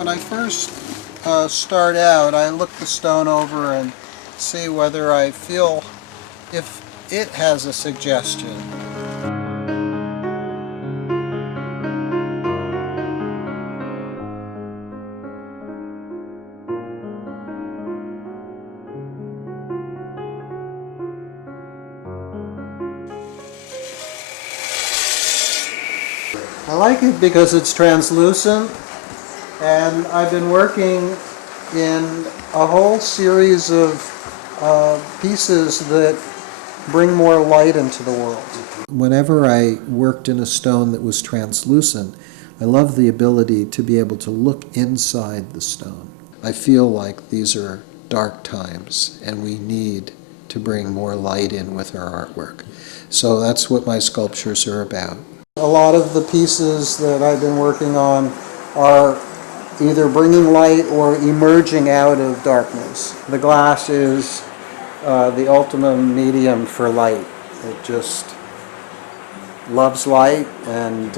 When I first start out, I look the stone over and see whether I feel if it has a suggestion. I like it because it's translucent, and I've been working in a whole series of pieces that bring more light into the world. Whenever I worked in a stone that was translucent, I love the ability to be able to look inside the stone. I feel like these are dark times and we need to bring more light in with our artwork. So that's what my sculptures are about. A lot of the pieces that I've been working on are either bringing light or emerging out of darkness. The glass is the ultimate medium for light. It just loves light and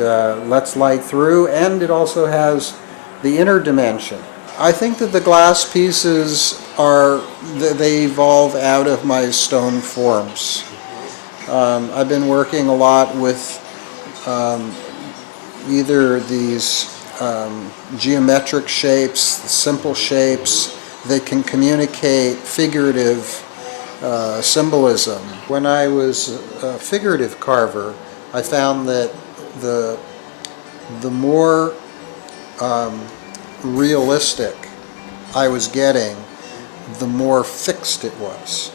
lets light through, and it also has the inner dimension. I think that the glass pieces they evolve out of my stone forms. I've been working a lot with either these geometric shapes, simple shapes that can communicate figurative symbolism. When I was a figurative carver, I found that the more realistic I was getting, the more fixed it was.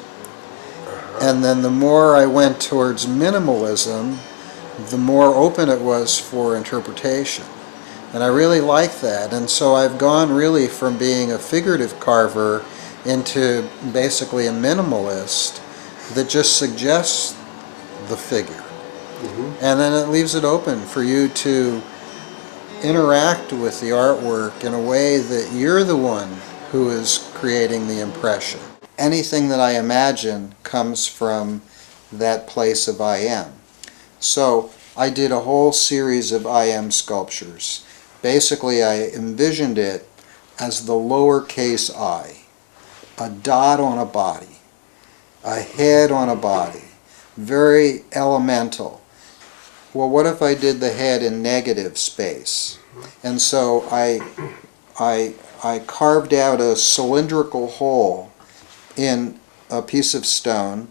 And then the more I went towards minimalism, the more open it was for interpretation. And I really like that. And so I've gone really from being a figurative carver into basically a minimalist that just suggests the figure. And then it leaves it open for you to interact with the artwork in a way that you're the one who is creating the impression. Anything that I imagine comes from that place of I am. So I did a whole series of I am sculptures. Basically, I envisioned it as the lowercase I, a dot on a body, a head on a body, very elemental. Well, what if I did the head in negative space? And so I carved out a cylindrical hole in a piece of stone,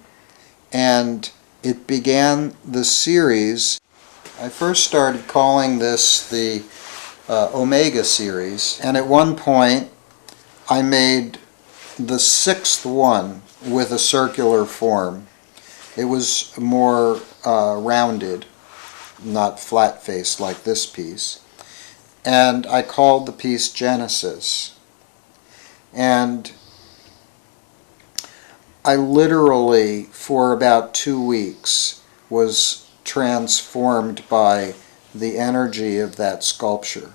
and it began the series. I first started calling this the Omega series, and at one point I made the sixth one with a circular form. It was more rounded, not flat-faced like this piece, and I called the piece Genesis. And I literally, for about 2 weeks, was transformed by the energy of that sculpture.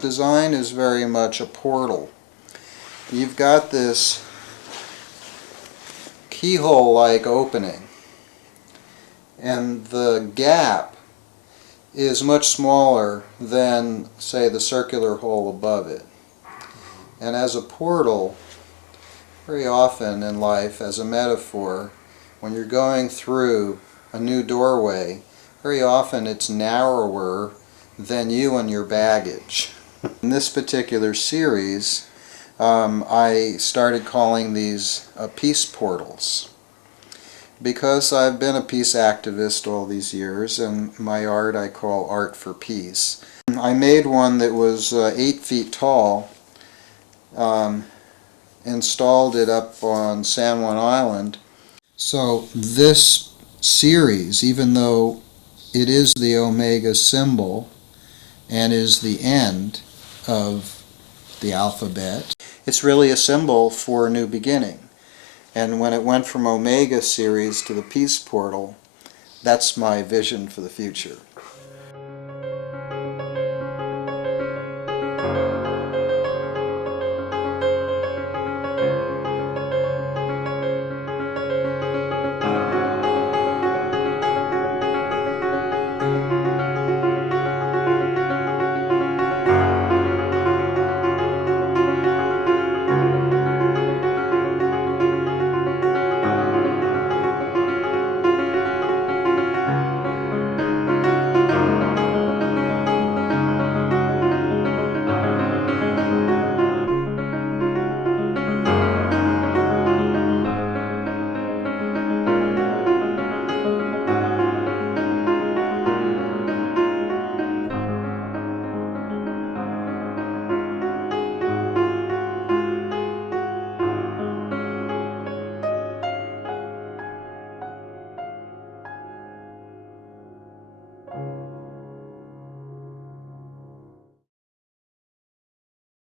Design is very much a portal. You've got this keyhole-like opening, and the gap is much smaller than, say, the circular hole above it. And as a portal, very often in life, as a metaphor, when you're going through a new doorway, very often it's narrower than you and your baggage. In this particular series, I started calling these peace portals, because I've been a peace activist all these years, and my art I call art for peace. I made one that was 8 feet tall, installed it up on San Juan Island. So this series, even though it is the Omega symbol and is the end of the alphabet, it's really a symbol for a new beginning. And when it went from Omega series to the Peace Portal, that's my vision for the future.